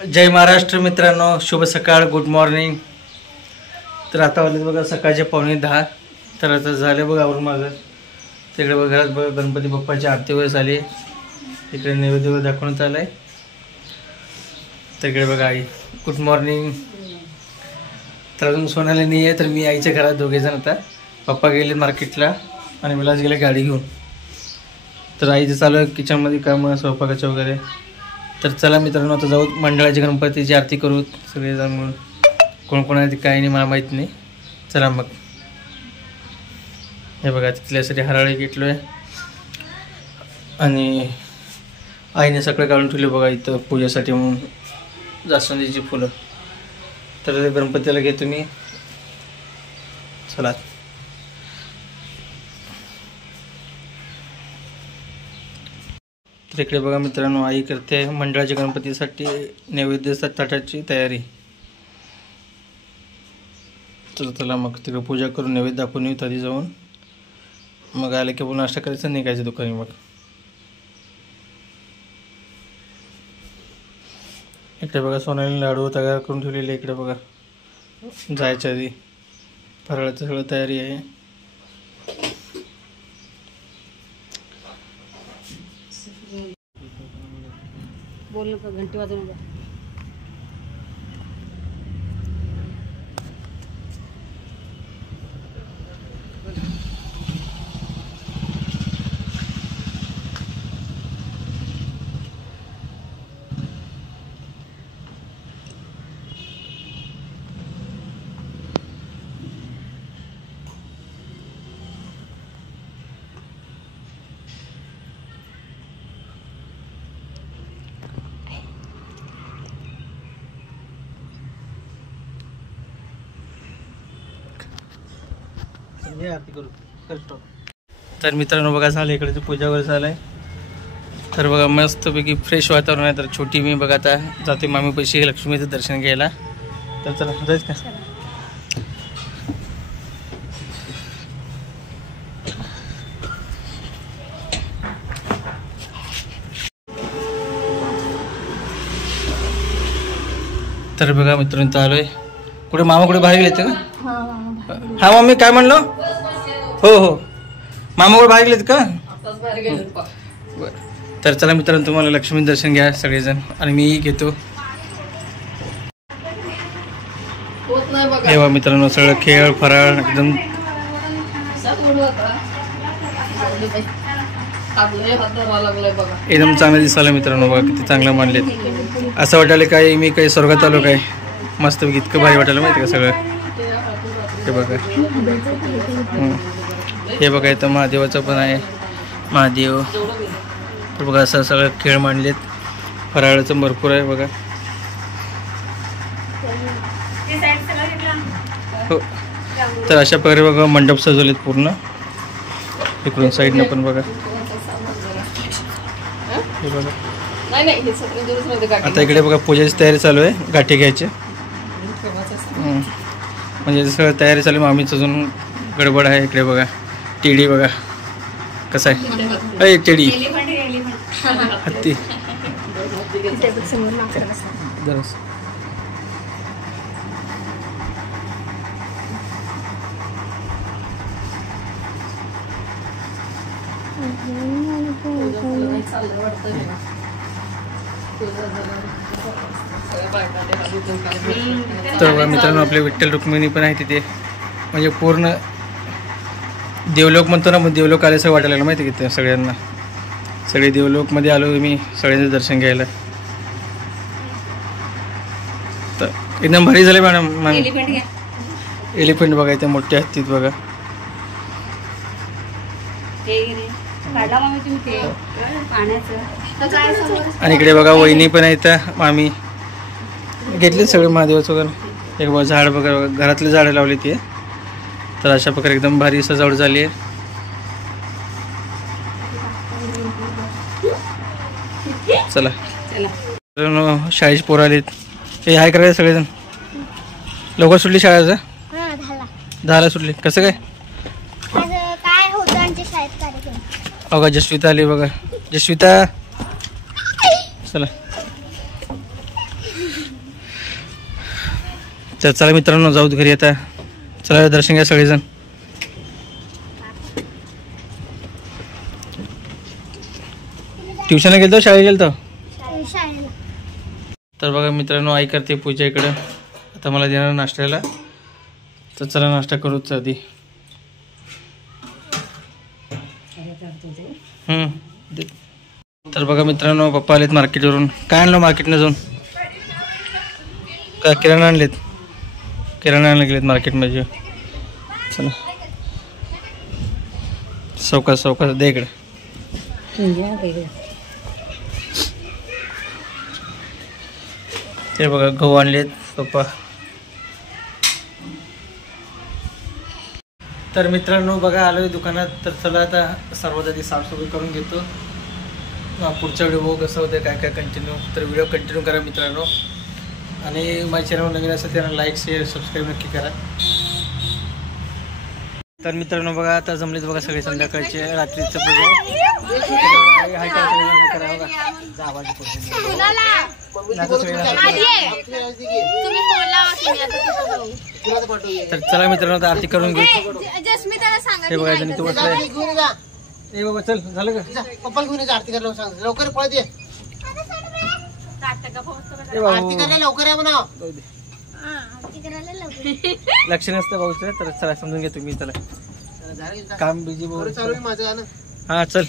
जय महाराष्ट्र मित्रांनो, शुभ सकाळ, गुड मॉर्निंग। तर आता वाजले बघा सकाळचे 9:45। तर आता झाले बघा आवरून माझं। तिकडे बघा घरात बघा गणपती बाप्पाची आरती वेळ झाली, इकडे नैवेद्य दाखवण्यात आलाय। तिकडे बघा आई गुड मॉर्निंग। तर अजून सोनाली नाही आहे, तर मी आईच्या घरात दोघे जण। आता पप्पा गेले मार्केटला आणि विलास गेले गाडी घेऊन। तर आईचं चालू आहे किचनमध्ये काम, स्वयंपाकाचं वगैरे। तर चला मित्रांनो, आता जाऊ मंडळाची गणपतीची आरती करू सगळे जण मिळून। कोण कोण आहे काय नाही मला माहीत नाही। चला मग। हे बघा तिथल्यासाठी हराळी घेतलो आहे आणि आईने सगळं काढून ठेवले बघा इथं पूजेसाठी म्हणून, जास्वंदीची फुलं। तर गणपतीला घेतो मी। चला तर इकडे बघा मित्रांनो, आई करते मंडळाच्या गणपतीसाठी नैवेद्य ताटाची तयारी। तर चला मग तिकडे पूजा करून नैवेद्य दाखवून येऊ आधी जाऊन, मग आले की आपण नाश्ता करायचं, निघायचं दुकानी। मग इकडे बघा सोनालीने लाडू तयार करून ठेवलेले। इकडे बघा जायच्या आधी फराळाचं सगळं तयारी आहे। बोल का घंटी वाजवून द्या। आरती करू। तर मित्रांनो बघा झालं, इकडे पूजा वगैरे झालंय। तर बघा मस्तपैकी फ्रेश वातावरण आहे। तर छोटी मी बघा आता जाते मामी पैसे लक्ष्मीचं दर्शन घ्यायला। तर चला जायचं का? तर बघा मित्रांनो आलोय। कुठे मामा कुठे बाहेर गेलेत का? हा मम्मी काय म्हणलो? हो हो मामा कुठे बाहेर गेलेत का? बरं तर चला मित्रांनो, तुम्हाला लक्ष्मी दर्शन घ्या सगळेजण आणि मी घेतो। हे मित्रांनो सगळं खेळ फराळ एकदम एकदम चांगलं दिसायला मित्रांनो। बघा किती चांगलं मांडलेत, असं वाटायला काय मी काही स्वर्गात आलो काय। मस्त इतकं भारी वाटायला माहिती का सगळं। हे बघा हे बघा इथं महादेवाचं पण आहे, महादेव। तर बघा असं सगळं खेळ मांडलेत, फराळाचं भरपूर आहे बघा। हो तर अशा प्रकारे बघा मंडप सजवलेत पूर्ण, इकडून साईडनं पण बघा। हे बघा आता इकडे बघा पूजेची तयारी चालू आहे, गाठी घ्यायची म्हणजे सगळं तयारी चालू। मामीचं अजून गडबड आहे। इकडे बघा टेडी बघा कसं आहे, अय टेडी हत्ती जरास। तर मित्रांनो आपले विठ्ठल रुक्मिणी पण आहे तिथे, म्हणजे पूर्ण देवलोक म्हणतो ना, देवलोक आल्याचं वाटायला लागलं माहिती की सगळ्यांना। सगळे देवलोकमध्ये आलो मी सगळ्यांचं दर्शन घ्यायला। तर एकदम भारी झाले मॅडम। एलिफंट बघा इथे मोठ्या हत्तीत बघा। आणि इकडे बघा वहिनी पण आहे इथं, मामी घेतले सगळे महादेवाचं वगैरे। एक बघा झाड बघा, घरातले झाडं लावली ती। तर अशा प्रकारे एकदम भारी सजावट झाली आहे। चला शाळेची पोरं आलीत, हे हाय करायचं सगळेजण। लवकर सुटली शाळेचं? 10ला सुटली। कसं काय? बघा जस्विता आली बघा, जस्विता चला। तर चला मित्रांनो जाऊ घरी आता. चला दर्शन घ्या सगळेजण. ट्युशनला गेलतो शाळेत गेलतो. तर बघा मित्रांनो आई करते पूजा इकडं. आता मला देणार नाश्त्याला. तर चला नाश्ता करूच आधी. तर बघा मित्रांनो पप्पा आलेत मार्केटवरून. काय आणलं मार्केटनं जाऊन? काय किराणा आणलेत? किराणा आणायला गेलेत मार्केटमध्ये. चला सावकाश सावकाश दे इकडे. ते बघा गहू आणलेत पप्पा. तर मित्रांनो बघा आलोय दुकानात. तर चला आता सर्वात आधी साफसफाई करून घेतो. पुढचा व्हिडिओ बघू कसं होतं काय काय कंटिन्यू. तर व्हिडिओ कंटिन्यू करा मित्रांनो. आणि माझ्या चॅनल नवीन असेल त्यांना लाईक शेअर सबस्क्राईब नक्की करा. तर मित्रांनो बघा आता जमलेत बघा सगळे संध्याकाळचे रात्रीचं पूजा. तर चला मित्रांनो आता आरती करून घेऊ. हे बघा जण तू बसलाय. ए बाबा चल झालं का? पप्पा घेऊन ये आरती करायला सांग. लवकर पळ दे. आरती करायला लवकर या म्हणा. लक्ष नसतं भाऊचं. तर चला समजून घेतो मी. चला काम बिझी भाऊ. चालू आहे माझं गाणं. हा चल.